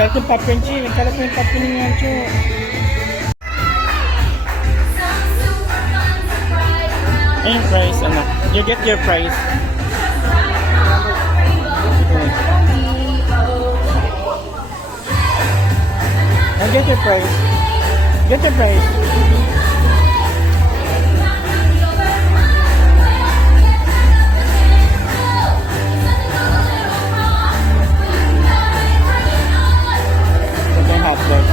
Nagkalat yung popcorn, Chi. Nagkalat yung popcorn niya, Chi. Ayun, price, ano? You get your price. Get your price. Get your price. Okay, hot dog.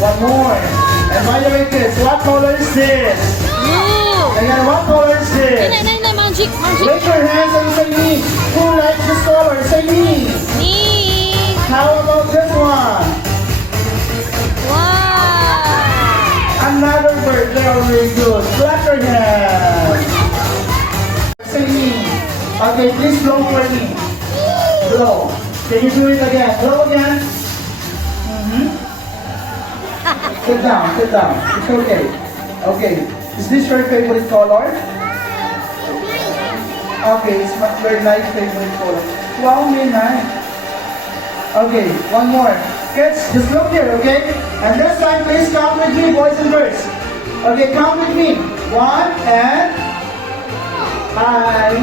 One more. And by the way, kids, what color is this? Blue. Again, what color is this? Magic. Raise your hands and say me. Who likes this color? Say me. Me. How about this one? Wow. Another bird. Very good. Clap your hands. Say me. Okay, please blow for me. Blow. Can you do it again? Blow again. Sit down, sit down. It's okay. Okay. Is this your favorite color? Okay, it's your nice favorite color. Wow, very nice. Okay, one more. Kids, just look here, okay? And this time, please count with me, boys and girls. Okay, count with me. 1 and... Hi.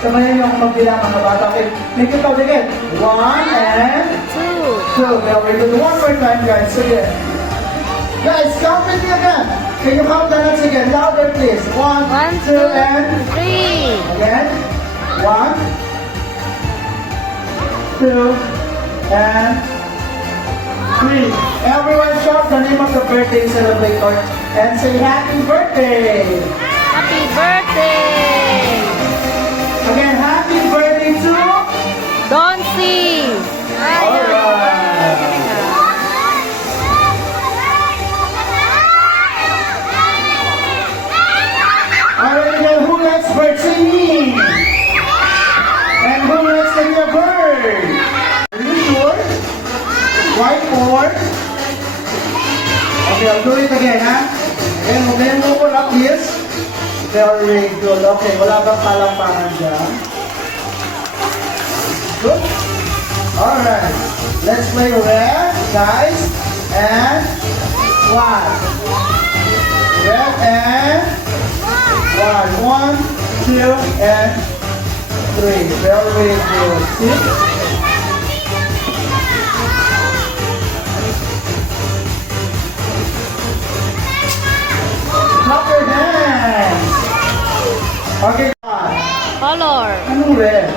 Samayan niyo akong magbilang mga bata. Okay, make it out again. 1 and... 2. Very good. One more time, guys. Again. Guys, count with me again. Can you count the nuts again? Louder, please. 1, 2, and 3. again. 1, 2, and 3. Everyone shout the name of the birthday celebrator and say happy birthday. Happy birthday. Again, happy birthday to... Don't see. Alright. Alright, now who likes birds? Say me. And who likes to be a bird? Are you sure? Whiteboard. Okay, I'll do it again, ha? Again, okay, move up this. Very good. Okay, wala bang palampakan dyan? Good. Alright. Let's play red, guys. And white. Red and white. 1, 2, and 3. Very good. See? Clap your hands. Okay. Color. Anong red?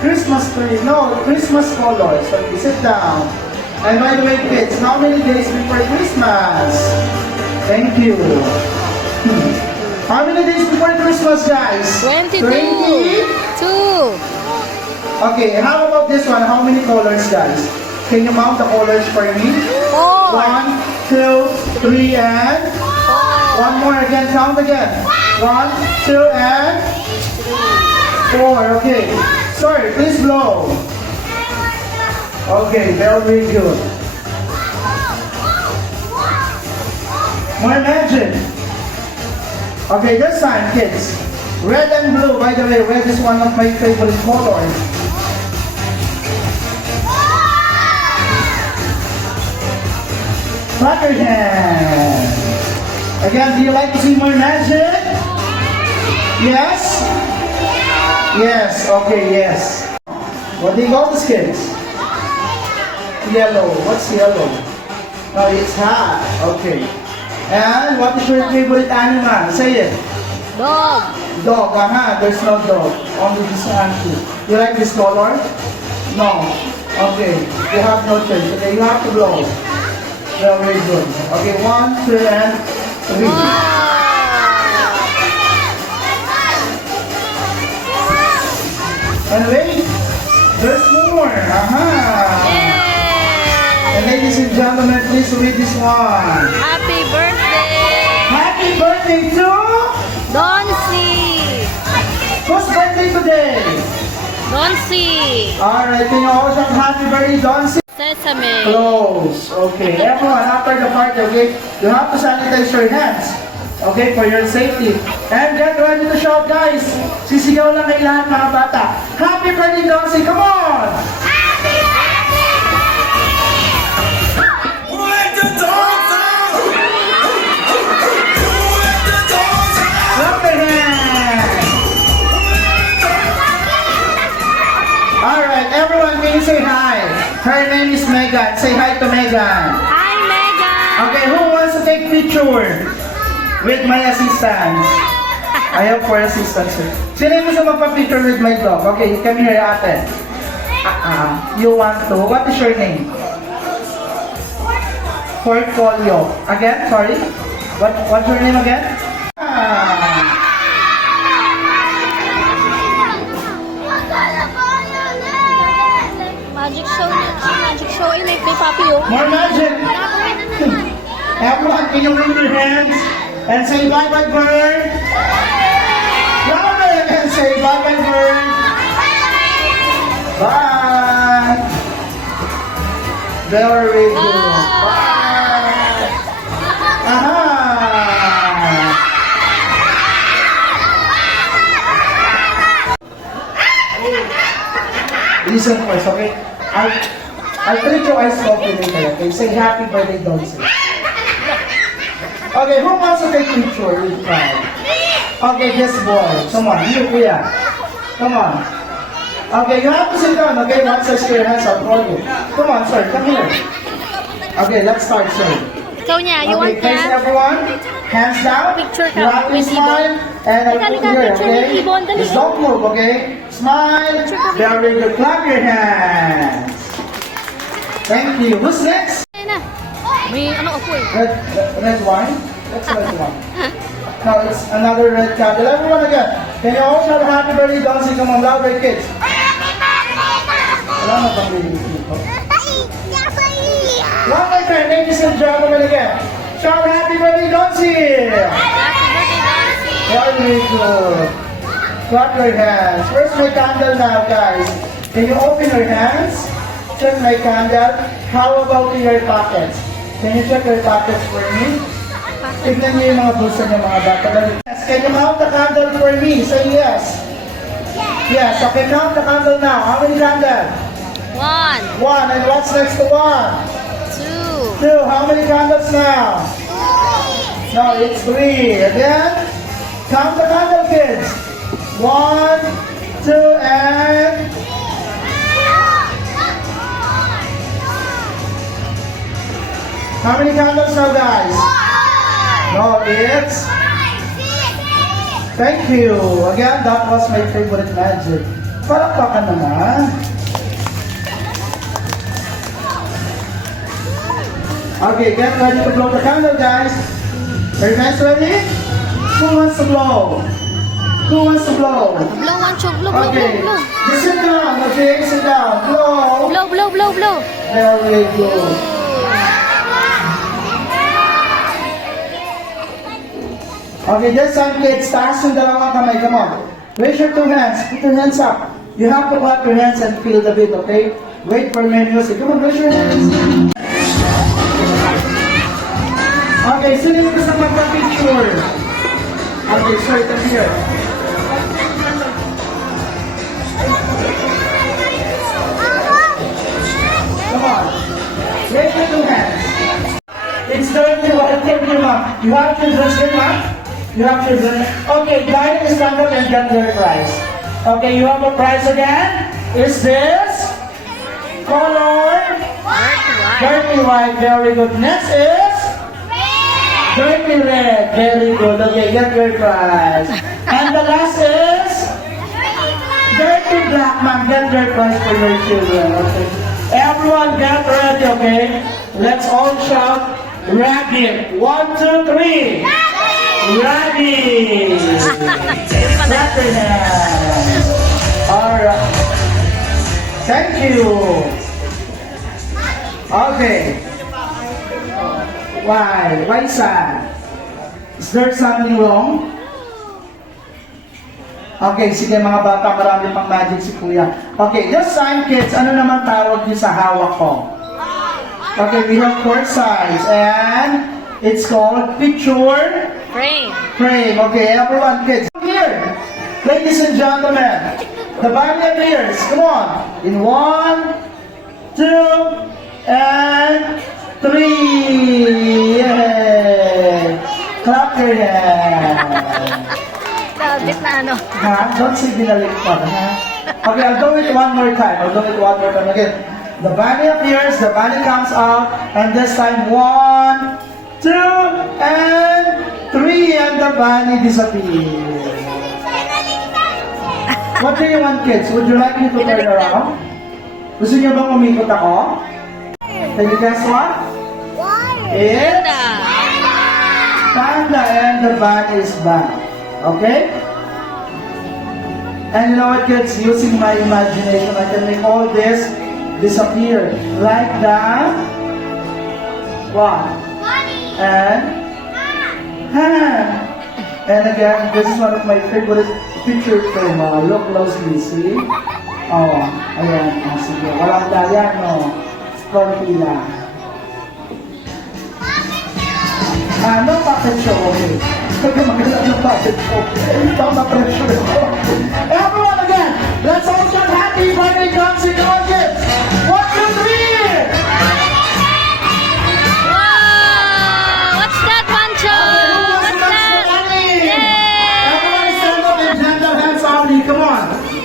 Christmas tree. No, Christmas colors. Okay, sit down. And by the way, kids, how many days before Christmas? Thank you. How many days before Christmas, guys? 22. 20? 2. Okay, and how about this one? How many colors, guys? Can you count the colors for me? 4. 1, 2, 3, and... One more again, count again. 1, 2, and... 4, okay. Sorry, please blow. Okay, very good. More magic. Okay, this time, kids. Red and blue. By the way, red is one of my favorite colors. Clap your hands. Again, do you like to see more magic? Yes? Yes, okay, yes. What do you call this, kids? Yellow. What's yellow? No, it's hat. Okay. And what is your favorite animal? Say it. Dog. Dog. There's no dog. Only this one. You like this color? No. Okay. You have no choice. Okay, you have to blow. Very good. Okay, 1, 2, and 3. And wait, there's more. Aha. And ladies and gentlemen, please read this one. Happy birthday! Happy birthday to... Doncy! Whose birthday today? Doncy! Alright, can you all shout happy birthday, Doncy? Sesame! Close. Okay, everyone, after the party, okay, you have to sanitize your hands. Okay, for your safety. And get ready to shout, guys. Sisigaw lang kayo lahat, mga bata. Happy birthday, Doncy! Come on! Clap your hands! Alright, everyone, can you say hi? Her name is Megan. Say hi to Megan. Hi, Megan! Okay, who wants to take picture with my assistant? I have 4 assistants here. Sino yung gusto magpa-picture with my dog? Okay, come here, ate. You want to? What is your name? Portfolio. Again, sorry. What's your name again? Magic show na. Magic show ay like kay Papi oh. More magic. Everyone, can you bring your hands and say bye-bye bird? Louder and say bye-bye bird. Bye. Very good. Bye. Aha. Listen first, okay? I'll treat you as coffee later, okay? Say happy birthday, Doncy. Okay, who wants to take picture with Pride? Okay, this boy. Come on, you, kuya. Come on. Okay, you have to sit down, okay? Once I see your hands, I'll call you. Come on, sir, come here. Okay, let's start, sir. Ikaw niya, you Okay, want face niya? everyone. Hands down. Picture ka You have to with smile. And I'll Halika, put halika, here, picture with okay? Ibon, dali. Just don't move, okay? Smile. Very good. Clap your hands. Thank you. Who's next? Ay na. May ano ako eh. Red wine? That's red wine. No, it's another red candle. Everyone again. Can you all shout happy birthday, Doncy? Come on, louder, kids. Wala na bang baby people? One more time, ladies and gentlemen again. Shout happy birthday, Doncy! Happy birthday, Doncy! Very good. Clap your hands. Where's my candle now, guys? Can you open your hands? Check my candle. How about your pockets? Can you check your pockets for me? Tignan niyo yung mga bulsa niyo, mga bata. Yes. Can you count the candle for me? Say yes. Yes. Okay, count the candle now. How many candles? 1, 1. And what's next to 1? 2, 2. How many candles now? No, it's 3. Again. Count the candle, kids. 1, 2, and... How many candles now, guys? No, it's... Thank you. Again, that was my favorite magic. Palakpakan naman. Okay, get ready to blow the candle, guys. Are you guys ready? Who wants to blow? Who wants to blow? blow one chok, blow, blow, Okay, blow, blow. just sit down, okay? Sit down. Blow. Blow, blow, blow, blow. Very good. Okay, this time, kids, taas yung dalawang kamay. Come on. Raise your 2 hands. Put your hands up. You have to clap your hands and feel the beat, okay? Wait for my music. Come on, raise your hands. Okay, sino yung gusto magpa-picture? Okay, sorry, come here. Come on. Raise your 2 hands. It's dirty. I'll take your mom. You have children, good mom? You have children. Okay, guys, stand up and get your prize. Okay, you have a prize again. Is this color? Dirty white. Very good. Next is dirty red. Very good. Okay, get your prize. And the last is dirty black. Ma'am, get your prize for your children. Okay. Everyone, get ready. Okay. Let's all shout Rabbit. 1, 2, 3. Rabbit. Clap your hands. Alright. Thank you. Okay. Why? Why sad? Is there something wrong? Okay, sige mga bata, marami pang magic si Kuya. Okay, this time kids, ano naman tawag niyo sa hawak ko? Okay, we have 4 sides and it's called picture Frame. frame. Okay, everyone kids, here. Ladies and gentlemen, the bunny appears. Come on. In 1, 2, and 3. Yay! Clap your hands. Sabit na ano. Ha? Don't say binalikpad, ha? Okay, I'll do it one more time. Again. The bunny appears, the bunny comes out, and this time 1, 2, and 3, and the bunny disappears. What do you want, kids? Would you like me to turn around? Gusto niyo bang umikot ako? Can you guess what? It's Panda, and the bunny is back. Okay? And you know what, kids? Using my imagination, I can make all this disappear. Like the what? And hand. And again, this is one of my favorite picture frame. Look closely, see? Oh, ayan. Oh, sige. Walang daya, no? Konti lang. No puppet show, okay. Magalang yung puppet show. Tama pressure ko. Everyone again, let's all shout happy birthday, Johnson. Come on, kids. 1, 2, 3. Wow! What's that, Pancho? What's that? Yay! Everyone stand up and gentle hands only. Come on.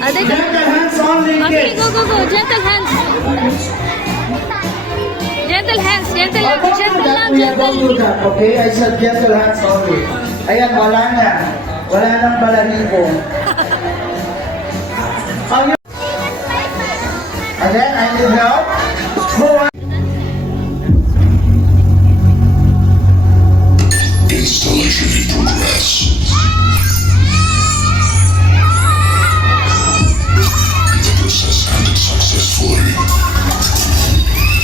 Gentle hands only, Okay, kids. go. Gentle hands. Gentle hands. Gentle lang. Don't do Gentle that, lang. Kuya. Don't do Gentle. that, okay? I said gentle hands only. Ayan, wala na. Wala nang balahibo. Again, I need help. Who wants- Installation in progress. The process ended successfully.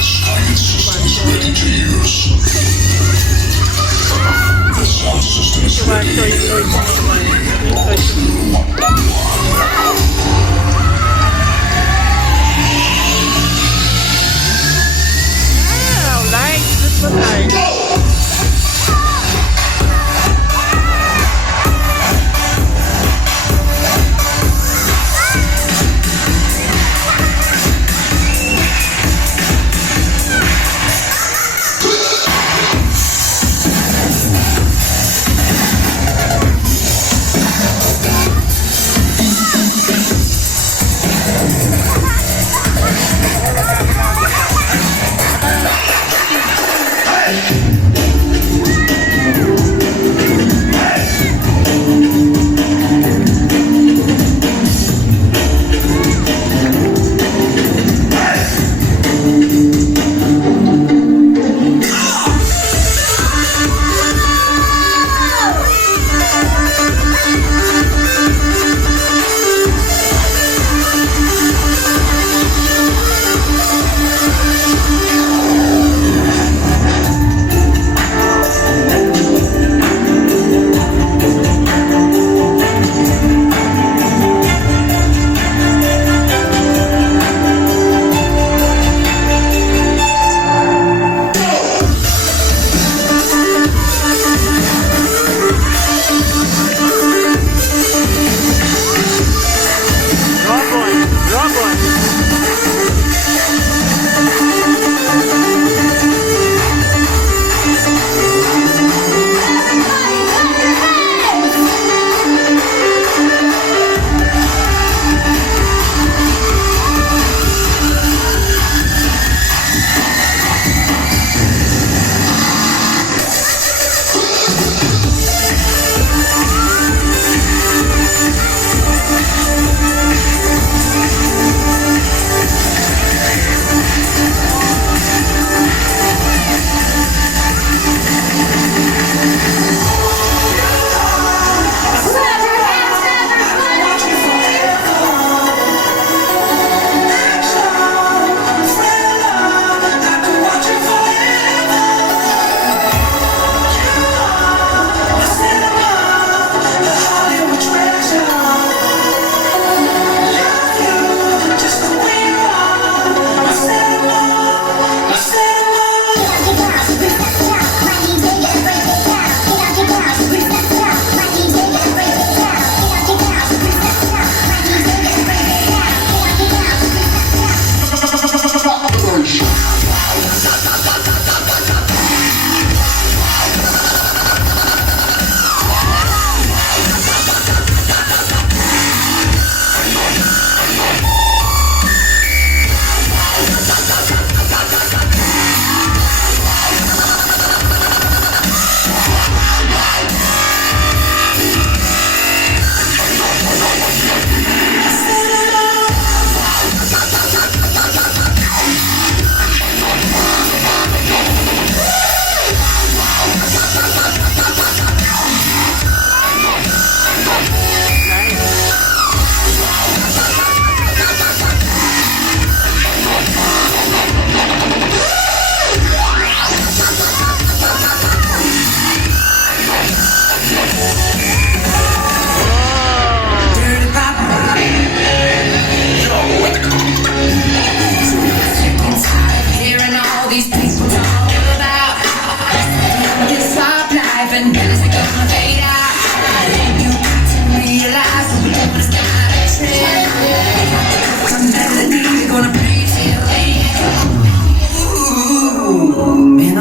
Skynet systems ready to use. The sound system is ready.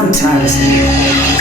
Sometimes